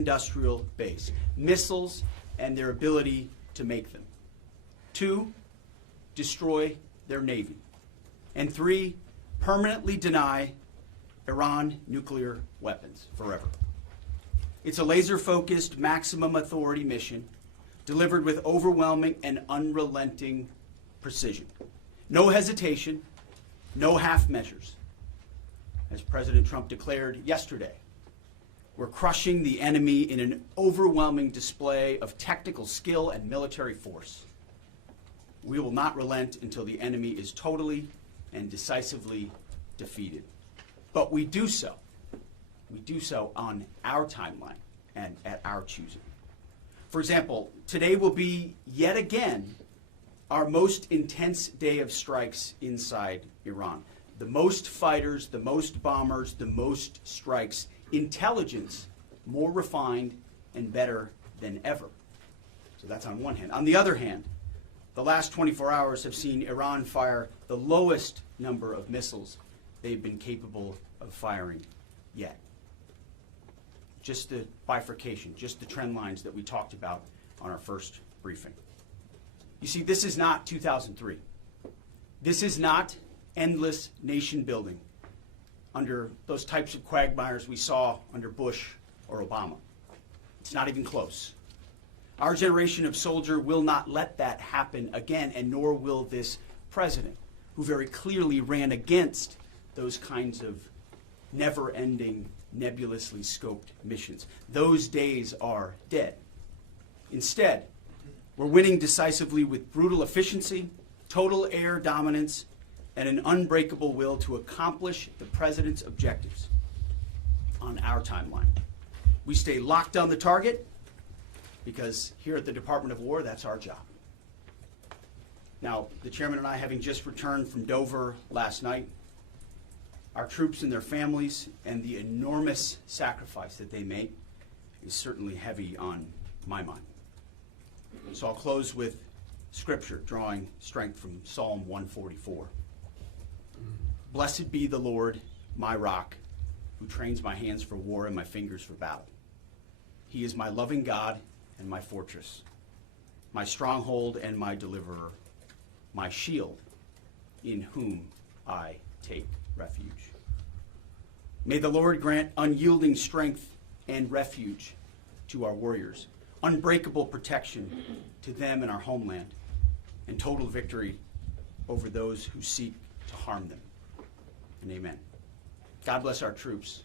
industrial base, missiles and their ability to make them. 2, destroy their navy. And 3, permanently deny Iran nuclear weapons forever. It's a laser-focused, maximum authority mission delivered with overwhelming and unrelenting precision. No hesitation, no half measures. As President Trump declared yesterday, we're crushing the enemy in an overwhelming display of technical skill and military force. We will not relent until the enemy is totally and decisively defeated. But we do so on our timeline and at our choosing. For example, today will be yet again our most intense day of strikes inside Iran. The most fighters, the most bombers, the most strikes, intelligence more refined and better than ever. So that's on one hand. On the other hand, the last 24 hours have seen Iran fire the lowest number of missiles they've been capable of firing yet. Just the bifurcation, just the trend lines that we talked about on our first briefing. You see, this is not 2003. This is not endless nation building under those types of quagmires we saw under Bush or Obama. It's not even close. Our generation of soldier will not let that happen again, and nor will this president, who very clearly ran against those kinds of never-ending, nebulously scoped missions. Those days are dead. Instead, we're winning decisively with brutal efficiency, total air dominance, and an unbreakable will to accomplish the president's objectives on our timeline. We stay locked on the target because here at the Department of War, that's our job. Now, the chairman and I, having just returned from Dover last night, our troops and their families and the enormous sacrifice that they make is certainly heavy on my mind. So I'll close with scripture, drawing strength from Psalm 144. Blessed be the Lord, my rock, who trains my hands for war and my fingers for battle. He is my loving God and my fortress, my stronghold and my deliverer, my shield, in whom I take refuge. May the Lord grant unyielding strength and refuge to our warriors, unbreakable protection to them and our homeland, and total victory over those who seek to harm them. And amen. God bless our troops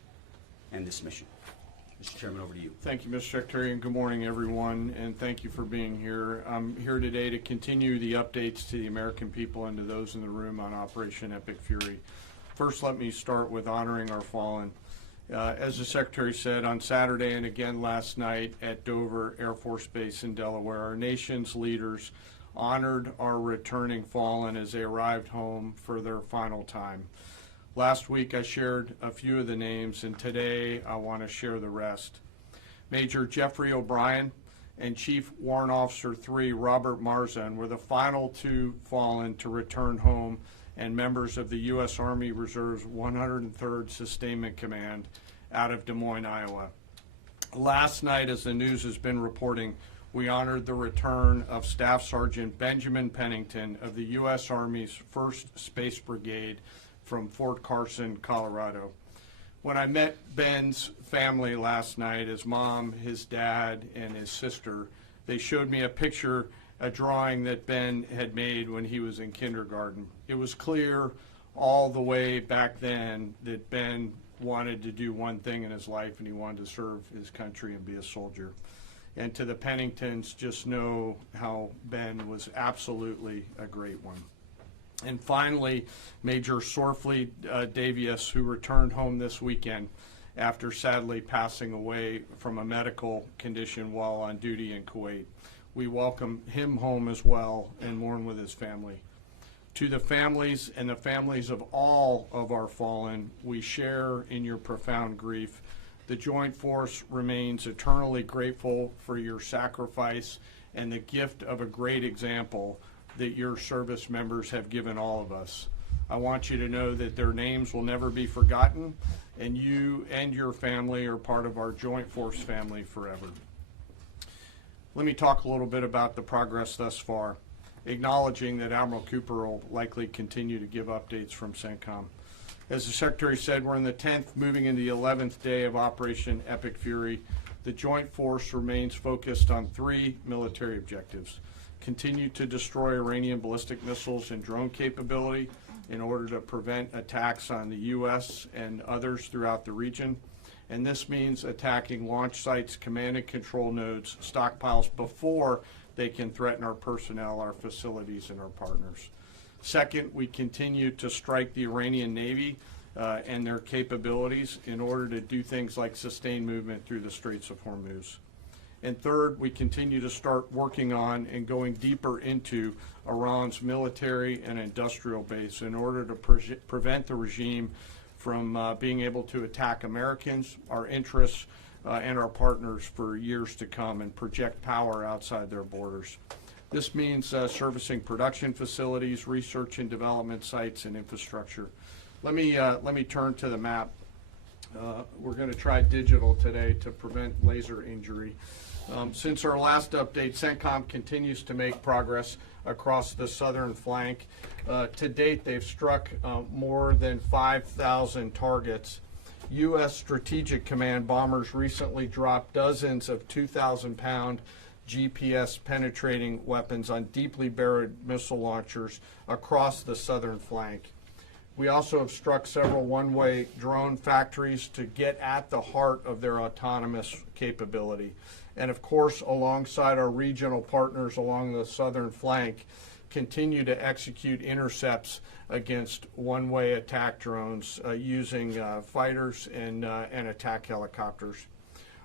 and this mission. Mr. Chairman, over to you. Thank you, Mr. Secretary, and good morning, everyone, and thank you for being here. I'm here today to continue the updates to the American people and to those in the room on Operation Epic Fury. First, let me start with honoring our fallen. As the Secretary said, on Saturday and again last night at Dover Air Force Base in Delaware, our nation's leaders honored our returning fallen as they arrived home for their final time. Last week I shared a few of the names, and today I want to share the rest. Major Jeffrey O'Brien and Chief Warrant Officer 3 Robert Marzan were the final 2 fallen to return home, and members of the U.S. Army Reserve's 103rd Sustainment Command out of Des Moines, Iowa. Last night, as the news has been reporting, we honored the return of Staff Sergeant Benjamin Pennington of the U.S. Army's 1st Space Brigade from Fort Carson, Colorado. When I met Ben's family last night, his mom, his dad, and his sister, they showed me a drawing that Ben had made when he was in kindergarten. It was clear all the way back then that Ben wanted to do one thing in his life, and he wanted to serve his country and be a soldier. And to the Penningtons, just know how Ben was absolutely a great one. And finally, Major Sorfleet Davies, who returned home this weekend after sadly passing away from a medical condition while on duty in Kuwait. We welcome him home as well and mourn with his family. To the families and the families of all of our fallen, we share in your profound grief. The Joint Force remains eternally grateful for your sacrifice and the gift of a great example that your service members have given all of us. I want you to know that their names will never be forgotten, and you and your family are part of our Joint Force family forever. Let me talk a little bit about the progress thus far, acknowledging that Admiral Cooper will likely continue to give updates from CENTCOM. As the Secretary said, we're in the 10th, moving into the 11th day of Operation Epic Fury. The Joint Force remains focused on 3 military objectives: continue to destroy Iranian ballistic missiles and drone capability in order to prevent attacks on the U.S. and others throughout the region. And this means attacking launch sites, command and control nodes, stockpiles before they can threaten our personnel, our facilities, and our partners. Second, we continue to strike the Iranian Navy and their capabilities in order to do things like sustain movement through the Straits of Hormuz. And third, we continue to start working on and going deeper into Iran's military and industrial base in order to prevent the regime from being able to attack Americans, our interests, and our partners for years to come and project power outside their borders. This means servicing production facilities, research and development sites, and infrastructure. Let me turn to the map. We're going to try digital today to prevent laser injury. Since our last update, CENTCOM continues to make progress across the southern flank. To date, they've struck more than 5,000 targets. U.S. Strategic Command bombers recently dropped dozens of 2,000-pound GPS penetrating weapons on deeply buried missile launchers across the southern flank. We also have struck several one-way drone factories to get at the heart of their autonomous capability. And of course, alongside our regional partners along the southern flank, continue to execute intercepts against one-way attack drones using fighters and attack helicopters.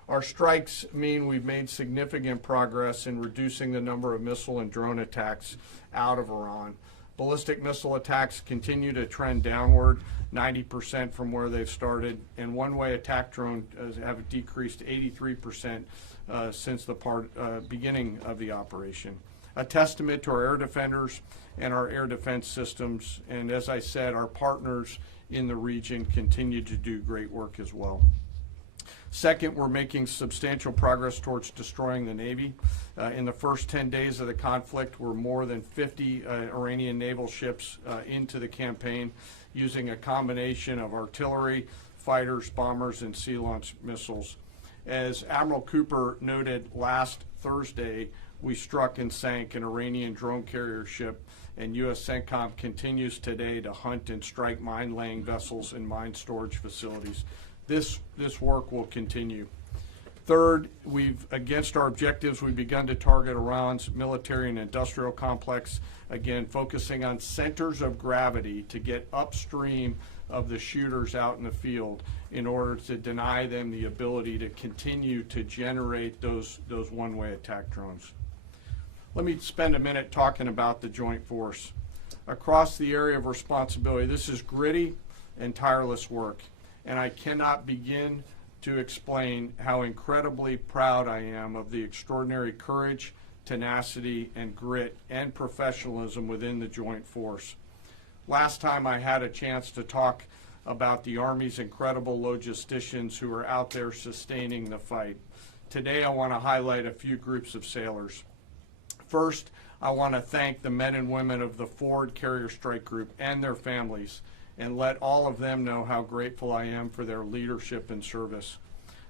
Our strikes mean we've made significant progress in reducing the number of missile and drone attacks out of Iran. Ballistic missile attacks continue to trend downward, 90% from where they've started, and one-way attack drones have decreased 83% since the beginning of the operation. A testament to our air defenders and our air defense systems, and as I said, our partners in the region continue to do great work as well. Second, we're making substantial progress towards destroying the Navy. In the first 10 days of the conflict, we're more than 50 Iranian naval ships into the campaign using a combination of artillery, fighters, bombers, and sea-launched missiles. As Admiral Cooper noted last Thursday, we struck and sank an Iranian drone carrier ship, and U.S. CENTCOM continues today to hunt and strike mine-laying vessels and mine storage facilities. This work will continue. Third, against our objectives, we've begun to target Iran's military and industrial complex, again, focusing on centers of gravity to get upstream of the shooters out in the field in order to deny them the ability to continue to generate those one-way attack drones. Let me spend a minute talking about the Joint Force. Across the area of responsibility, this is gritty and tireless work, and I cannot begin to explain how incredibly proud I am of the extraordinary courage, tenacity, and grit and professionalism within the Joint Force. Last time I had a chance to talk about the Army's incredible logisticians who are out there sustaining the fight. Today I want to highlight a few groups of sailors. First, I want to thank the men and women of the Forward Carrier Strike Group and their families, and let all of them know how grateful I am for their leadership and service.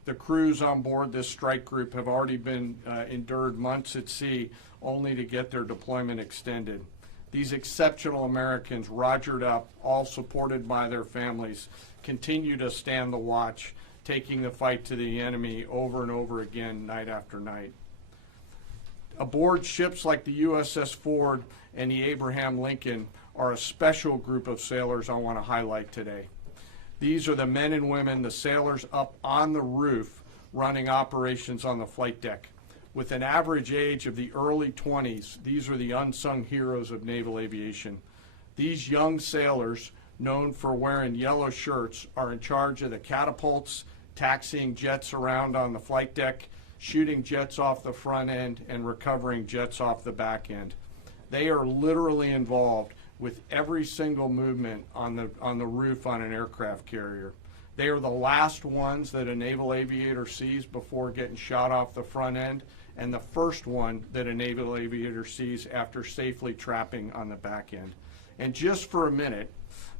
The crews on board this strike group have already been endured months at sea only to get their deployment extended. These exceptional Americans, rogered up, all supported by their families, continue to stand the watch, taking the fight to the enemy over and over again, night after night. Aboard ships like the USS Ford and the Abraham Lincoln are a special group of sailors I want to highlight today. These are the men and women, the sailors up on the roof running operations on the flight deck. With an average age of the early 20s, these are the unsung heroes of naval aviation. These young sailors, known for wearing yellow shirts, are in charge of the catapults, taxiing jets around on the flight deck, shooting jets off the front end, and recovering jets off the back end. They are literally involved with every single movement on the roof on an aircraft carrier. They are the last ones that a naval aviator sees before getting shot off the front end, and the first one that a naval aviator sees after safely trapping on the back end. And just for a minute,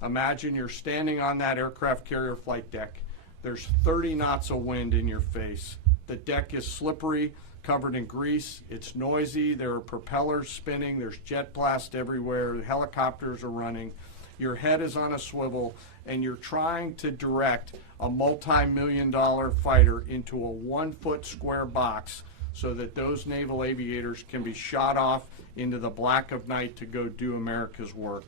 imagine you're standing on that aircraft carrier flight deck. There's 30 knots of wind in your face. The deck is slippery, covered in grease. It's noisy. There are propellers spinning. There's jet blast everywhere. The helicopters are running. Your head is on a swivel, and you're trying to direct a multi-million-dollar fighter into a 1-foot square box so that those naval aviators can be shot off into the black of night to go do America's work.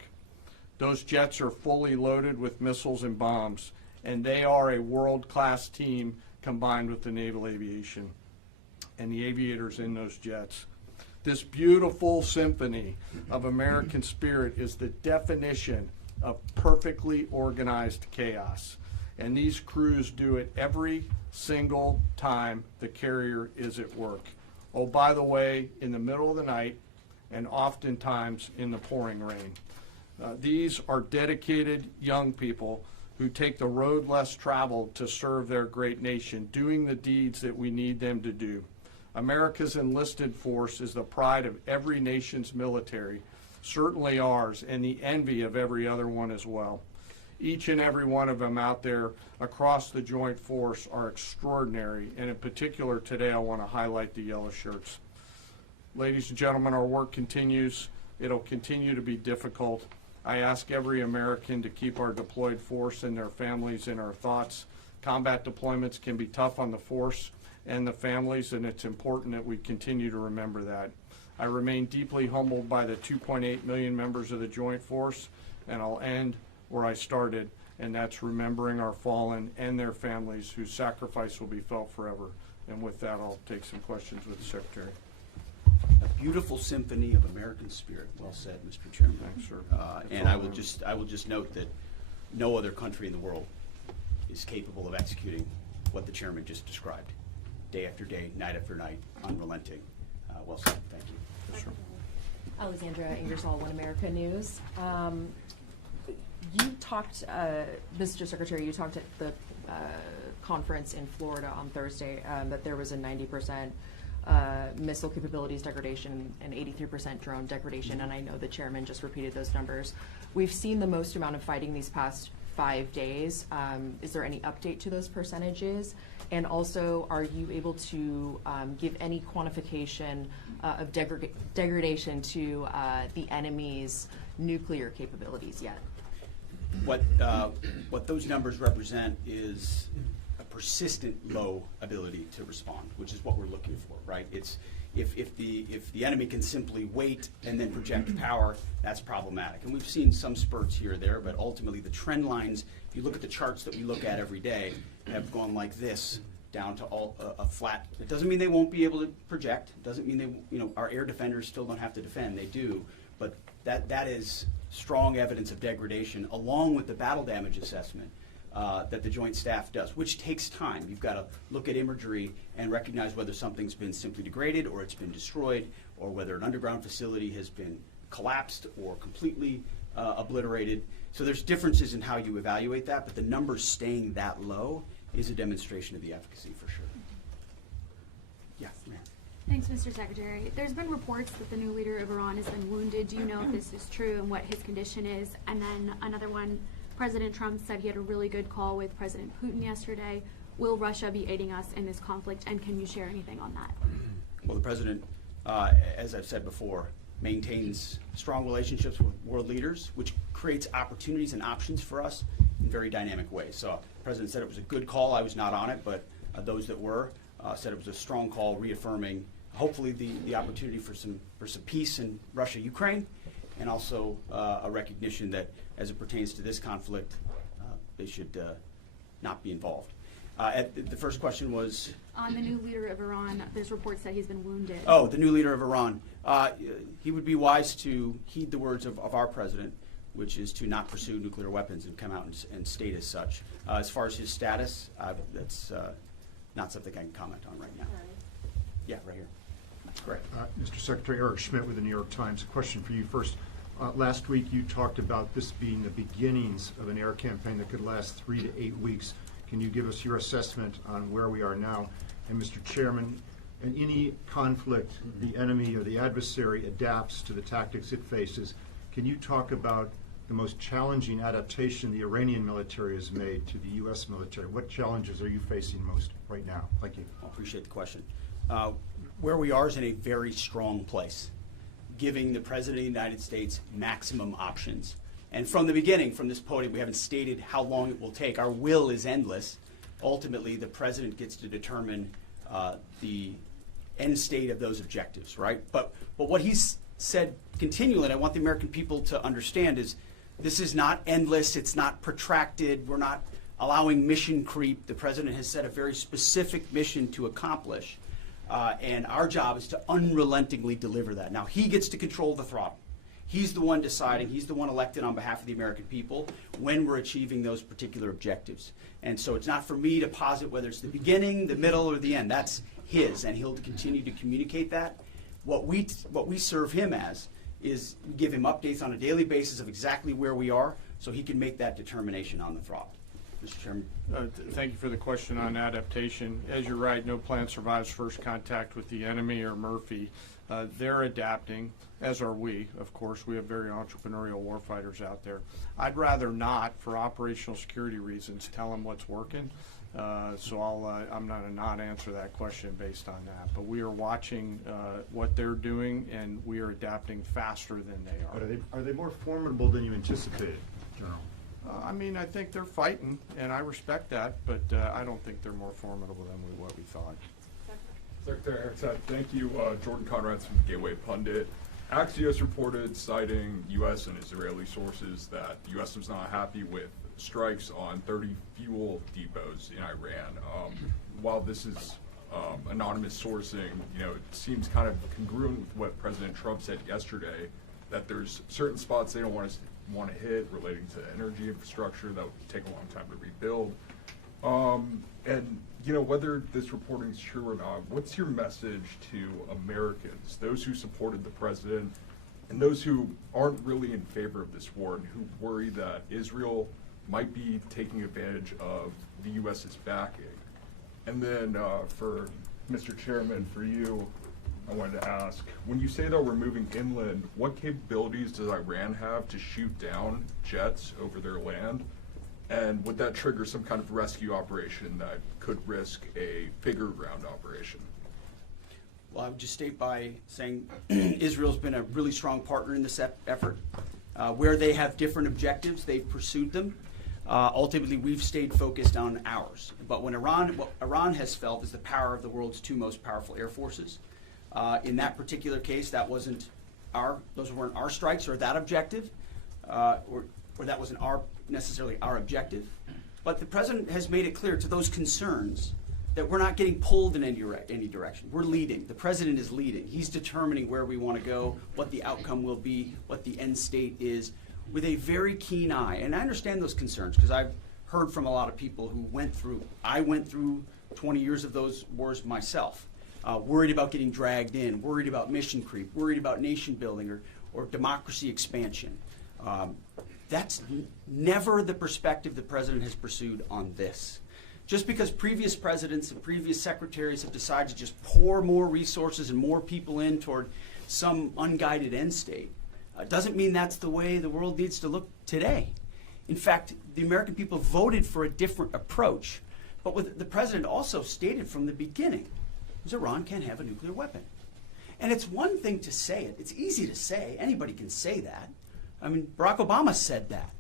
Those jets are fully loaded with missiles and bombs, and they are a world-class team combined with the naval aviation and the aviators in those jets. This beautiful symphony of American spirit is the definition of perfectly organized chaos. And these crews do it every single time the carrier is at work. Oh, by the way, in the middle of the night and oftentimes in the pouring rain. These are dedicated young people who take the road less traveled to serve their great nation, doing the deeds that we need them to do. America's enlisted force is the pride of every nation's military, certainly ours, and the envy of every other one as well. Each and every one of them out there across the joint force are extraordinary, and in particular today I want to highlight the yellow shirts. Ladies and gentlemen, our work continues. It'll continue to be difficult. I ask every American to keep our deployed force and their families in our thoughts. Combat deployments can be tough on the force and the families, and it's important that we continue to remember that. I remain deeply humbled by the 2.8 million members of the Joint Force, and I'll end where I started, and that's remembering our fallen and their families whose sacrifice will be felt forever. And with that, I'll take some questions with the Secretary. A beautiful symphony of American spirit. Well said, Mr. Chairman. Thanks, sir. And I will just note that no other country in the world is capable of executing what the chairman just described, day after day, night after night, unrelenting. Well said. Thank you. Yes, sir. Alexandra Ingersoll, One America News. You talked, Mr. Secretary, you talked at the conference in Florida on Thursday that there was a 90% missile capabilities degradation and 83% drone degradation, and I know the chairman just repeated those numbers. We've seen the most amount of fighting these past 5 days. Is there any update to those percentages? And also, are you able to give any quantification of degradation to the enemy's nuclear capabilities yet? What those numbers represent is a persistent low ability to respond, which is what we're looking for, right? It's if the enemy can simply wait and then project power, that's problematic. And we've seen some spurts here or there, but ultimately the trend lines, if you look at the charts that we look at every day, have gone like this down to a flat. It doesn't mean they won't be able to project. It doesn't mean our air defenders still don't have to defend. They do, but that is strong evidence of degradation, along with the battle damage assessment that the Joint Staff does, which takes time. You've got to look at imagery and recognize whether something's been simply degraded or it's been destroyed, or whether an underground facility has been collapsed or completely obliterated. So there's differences in how you evaluate that, but the numbers staying that low is a demonstration of the efficacy for sure. Yeah, ma'am. Thanks, Mr. Secretary. There's been reports that the new leader of Iran has been wounded. Do you know if this is true and what his condition is? And then another one, President Trump said he had a really good call with President Putin yesterday. Will Russia be aiding us in this conflict, and can you share anything on that? Well, the President, as I've said before, maintains strong relationships with world leaders, which creates opportunities and options for us in very dynamic ways. So the President said it was a good call. I was not on it, but those that were said it was a strong call, reaffirming hopefully the opportunity for some peace in Russia, Ukraine, and also a recognition that as it pertains to this conflict, they should not be involved. The first question was? On the new leader of Iran, there's reports that he's been wounded. Oh, the new leader of Iran. He would be wise to heed the words of our president, which is to not pursue nuclear weapons, and come out and state as such. As far as his status, that's not something I can comment on right now. Yeah, right here. Correct. Mr. Secretary, Eric Schmidt with the New York Times. A question for you first. Last week, you talked about this being the beginnings of an air campaign that could last 3 to 8 weeks. Can you give us your assessment on where we are now? And Mr. Chairman, in any conflict, the enemy or the adversary adapts to the tactics it faces. Can you talk about the most challenging adaptation the Iranian military has made to the U.S. military? What challenges are you facing most right now? Thank you. I appreciate the question. Where we are is in a very strong place, giving the President of the United States maximum options. And from the beginning, from this podium, we haven't stated how long it will take. Our will is endless. Ultimately, the President gets to determine the end state of those objectives, right? But what he's said continually, and I want the American people to understand, is this is not endless, it's not protracted, we're not allowing mission creep. The President has set a very specific mission to accomplish. And our job is to unrelentingly deliver that. Now, he gets to control the throttle. He's the one deciding, he's the one elected on behalf of the American people when we're achieving those particular objectives. And so it's not for me to posit whether it's the beginning, the middle, or the end. That's his, and he'll continue to communicate that. What we serve him as is give him updates on a daily basis of exactly where we are so he can make that determination on the throttle. Mr. Chairman. Thank you for the question on adaptation. As you're right, no plan survives first contact with the enemy or Murphy. They're adapting, as are we. Of course, we have very entrepreneurial warfighters out there. I'd rather not, for operational security reasons, tell them what's working. So I'm not a not answer that question based on that. But we are watching what they're doing, and we are adapting faster than they are. Are they more formidable than you anticipated, General? I mean, I think they're fighting, and I respect that, but I don't think they're more formidable than what we thought. Secretary Hegseth, thank you. Jordan Conrad's from Gateway Pundit. Axios reported, citing U.S. and Israeli sources, that U.S. was not happy with strikes on 30 fuel depots in Iran. While this is anonymous sourcing, it seems kind of congruent with what President Trump said yesterday, that there's certain spots they don't want to hit relating to energy infrastructure that would take a long time to rebuild. And whether this reporting is true or not, what's your message to Americans, those who supported the president and those who aren't really in favor of this war and who worry that Israel might be taking advantage of the U.S.'s backing? And then for Mr. Chairman, for you, I wanted to ask, when you say that we're moving inland, what capabilities does Iran have to shoot down jets over their land? And would that trigger some kind of rescue operation that could risk a bigger ground operation? Well, I would just state by saying Israel's been a really strong partner in this effort. Where they have different objectives, they've pursued them. Ultimately, we've stayed focused on ours. But what Iran has felt is the power of the world's two most powerful air forces. In that particular case, those weren't our strikes or that objective, or that wasn't necessarily our objective. But the president has made it clear to those concerns that we're not getting pulled in any direction. We're leading. The president is leading. He's determining where we want to go, what the outcome will be, what the end state is, with a very keen eye. And I understand those concerns because I've heard from a lot of people who I went through 20 years of those wars myself. Worried about getting dragged in, worried about mission creep, worried about nation building or democracy expansion. That's never the perspective the president has pursued on this. Just because previous presidents and previous secretaries have decided to just pour more resources and more people in toward some unguided end state, doesn't mean that's the way the world needs to look today. In fact, the American people voted for a different approach. But what the president also stated from the beginning is Iran can't have a nuclear weapon. And it's one thing to say it. It's easy to say. Anybody can say that. I mean, Barack Obama said that.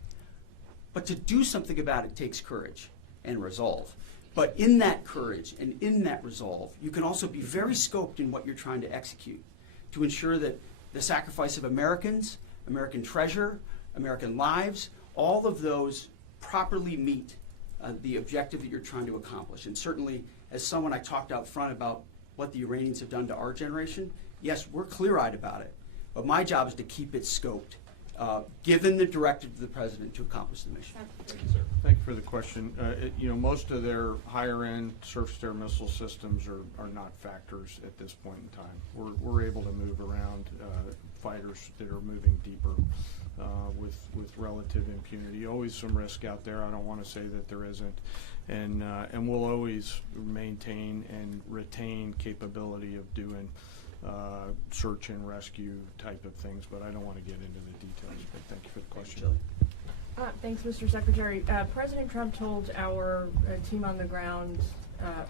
But to do something about it takes courage and resolve. But in that courage and in that resolve, you can also be very scoped in what you're trying to execute to ensure that the sacrifice of Americans, American treasure, American lives, all of those properly meet the objective that you're trying to accomplish. And certainly, as someone I talked out front about what the Iranians have done to our generation, yes, we're clear-eyed about it. But my job is to keep it scoped given the directive to the president to accomplish the mission. Thank you, sir. Thank you for the question. Most of their higher-end surface-to-air missile systems are not factors at this point in time. We're able to move around fighters that are moving deeper with relative impunity. Always some risk out there. I don't want to say that there isn't, and we'll always maintain and retain capability of doing search and rescue type of things, but I don't want to get into the details. But thank you for the question. Thanks, Mr. Secretary. President Trump told our team on the ground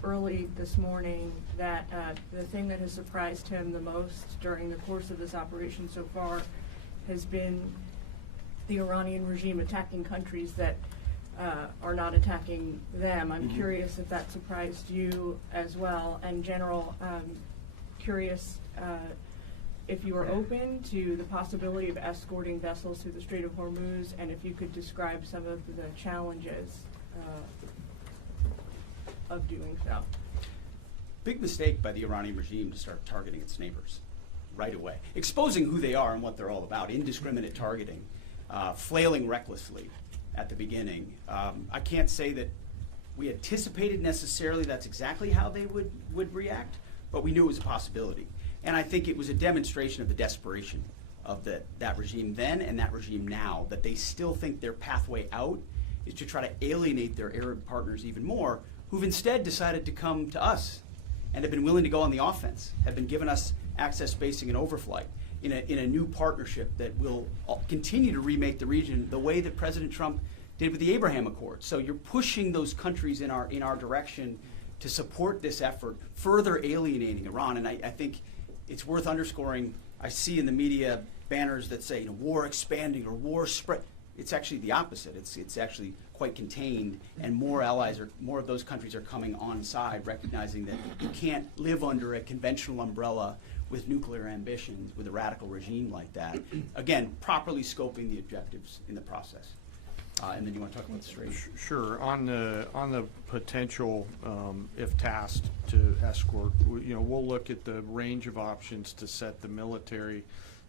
early this morning that the thing that has surprised him the most during the course of this operation so far has been the Iranian regime attacking countries that are not attacking them. I'm curious if that surprised you as well. And General, curious if you are open to the possibility of escorting vessels through the Strait of Hormuz, and if you could describe some of the challenges of doing so. Big mistake by the Iranian regime to start targeting its neighbors right away, exposing who they are and what they're all about, indiscriminate targeting, flailing recklessly at the beginning. I can't say that we anticipated necessarily that's exactly how they would react, but we knew it was a possibility. And I think it was a demonstration of the desperation of that regime then and that regime now, that they still think their pathway out is to try to alienate their Arab partners even more, who've instead decided to come to us and have been willing to go on the offense, have been giving us access, spacing, and overflight in a new partnership that will continue to remake the region the way that President Trump did with the Abraham Accords. So you're pushing those countries in our direction to support this effort, further alienating Iran. And I think it's worth underscoring. I see in the media banners that say, war expanding or war spread. It's actually the opposite. It's actually quite contained, and more of those countries are coming on side, recognizing that you can't live under a conventional umbrella with nuclear ambitions with a radical regime like that. Again, properly scoping the objectives in the process. And then you want to talk about the Strait? Sure. On the potential, if tasked to escort, we'll look at the range of options to set the military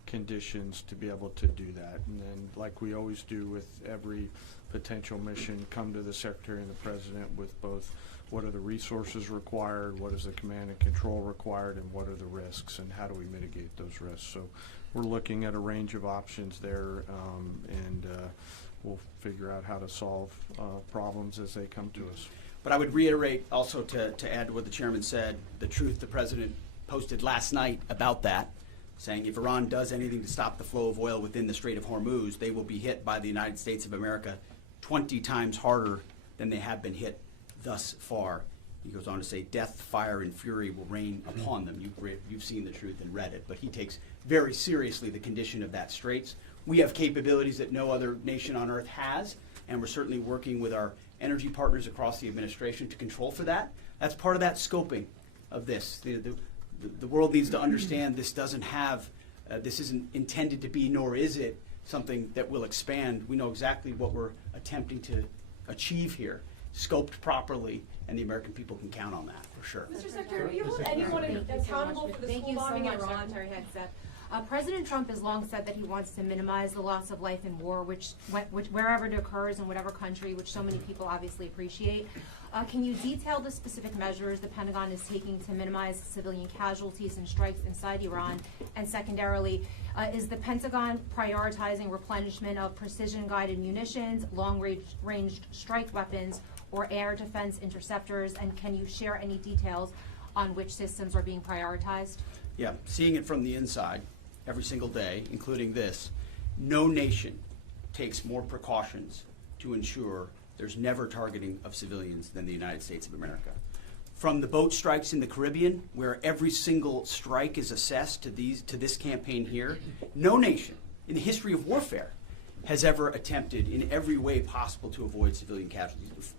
conditions to be able to do that. And then, like we always do with every potential mission, come to the Secretary and the President with both what are the resources required, what is the command and control required, and what are the risks, and how do we mitigate those risks. So we're looking at a range of options there, and we'll figure out how to solve problems as they come to us. But I would reiterate also to add to what the chairman said, the truth the president posted last night about that, saying if Iran does anything to stop the flow of oil within the Strait of Hormuz, they will be hit by the United States of America 20 times harder than they have been hit thus far. He goes on to say, death, fire, and fury will rain upon them. You've seen the truth and read it. But he takes very seriously the condition of that straits. We have capabilities that no other nation on earth has, and we're certainly working with our energy partners across the administration to control for that. That's part of that scoping of this. The world needs to understand this doesn't have, this isn't intended to be, nor is it something that will expand. We know exactly what we're attempting to achieve here, scoped properly, and the American people can count on that for sure. Mr. Secretary, will you hold anyone accountable for the school bombing in Iran? Secretary Hegseth. President Trump has long said that he wants to minimize the loss of life in war, which wherever it occurs in whatever country, which so many people obviously appreciate. Can you detail the specific measures the Pentagon is taking to minimize civilian casualties and strikes inside Iran? And secondarily, is the Pentagon prioritizing replenishment of precision-guided munitions, long-ranged strike weapons, or air defense interceptors? And can you share any details on which systems are being prioritized? Yeah, seeing it from the inside every single day, including this, no nation takes more precautions to ensure there's never targeting of civilians than the United States of America. From the boat strikes in the Caribbean, where every single strike is assessed to this campaign here, no nation in the history of warfare has ever attempted in every way possible to avoid civilian casualties.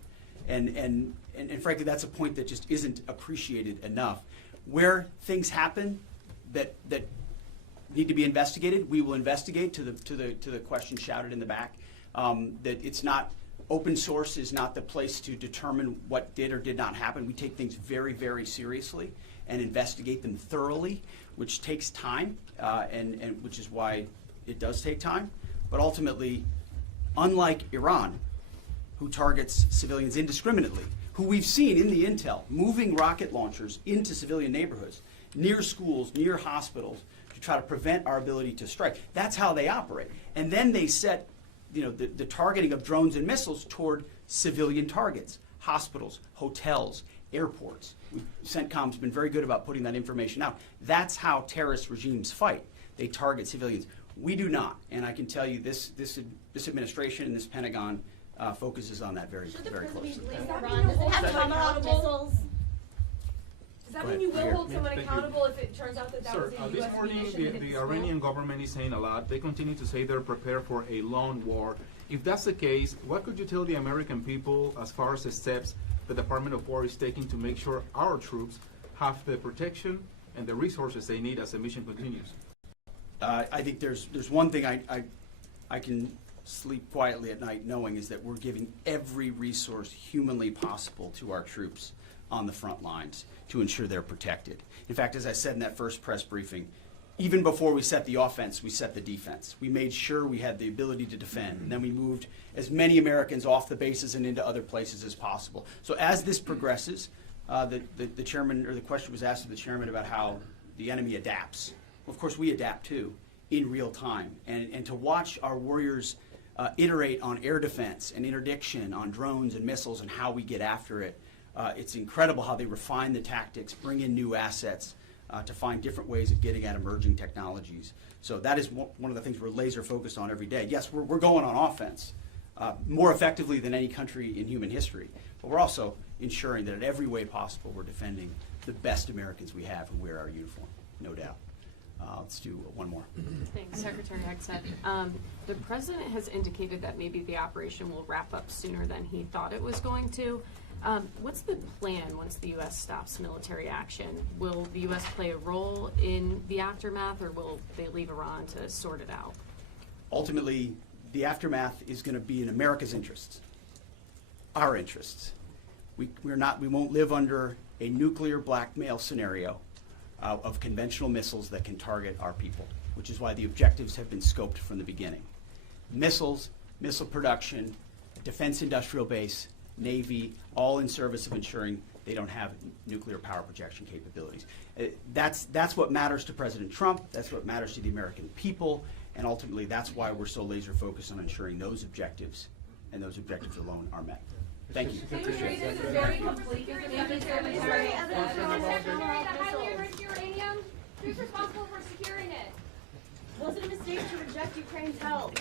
And frankly, that's a point that just isn't appreciated enough. Where things happen that need to be investigated, we will investigate. To the question shouted in the back, that it's not open source is not the place to determine what did or did not happen. We take things very, very seriously and investigate them thoroughly, which takes time, and which is why it does take time. But ultimately, unlike Iran, who targets civilians indiscriminately, who we've seen in the intel moving rocket launchers into civilian neighborhoods, near schools, near hospitals, to try to prevent our ability to strike. That's how they operate. And then they set the targeting of drones and missiles toward civilian targets, hospitals, hotels, airports. CENTCOM's been very good about putting that information out. That's how terrorist regimes fight. They target civilians. We do not, and I can tell you this administration and this Pentagon focuses on that very, very closely. Does that mean you hold someone accountable? Does that mean you will hold someone accountable if it turns out that that was a This U.S. morning, munition? the Iranian government is saying a lot. They continue to say they're prepared for a long war. If that's the case, what could you tell the American people as far as the steps the Department of War is taking to make sure our troops have the protection and the resources they need as the mission continues? I think there's one thing I can sleep quietly at night knowing is that we're giving every resource humanly possible to our troops on the front lines to ensure they're protected. In fact, as I said in that first press briefing, even before we set the offense, we set the defense. We made sure we had the ability to defend, and then we moved as many Americans off the bases and into other places as possible. So as this progresses, the chairman, or the question was asked of the chairman about how the enemy adapts. Well, of course, we adapt too, in real time. And to watch our warriors iterate on air defense and interdiction, on drones and missiles and how we get after it, it's incredible how they refine the tactics, bring in new assets to find different ways of getting at emerging technologies. So that is one of the things we're laser focused on every day. Yes, we're going on offense more effectively than any country in human history, but we're also ensuring that in every way possible we're defending the best Americans we have who wear our uniform, no doubt. Let's do one more. Thanks, Secretary Hegseth. The president has indicated that maybe the operation will wrap up sooner than he thought it was going to. What's the plan once the U.S. stops military action? Will the U.S. play a role in the aftermath, or will they leave Iran to sort it out? Ultimately, the aftermath is going to be in America's interests, our interests. We won't live under a nuclear blackmail scenario of conventional missiles that can target our people, which is why the objectives have been scoped from the beginning. Missiles, missile production, defense industrial base, Navy, all in service of ensuring they don't have nuclear power projection capabilities. That's what matters to President Trump, that's what matters to the American people, and ultimately that's why we're so laser focused on ensuring those objectives, and those objectives alone, are met. Thank you. Secretary, this is very complete. Highly enriched uranium? Who's responsible for securing it? Was it a mistake to reject Ukraine's help?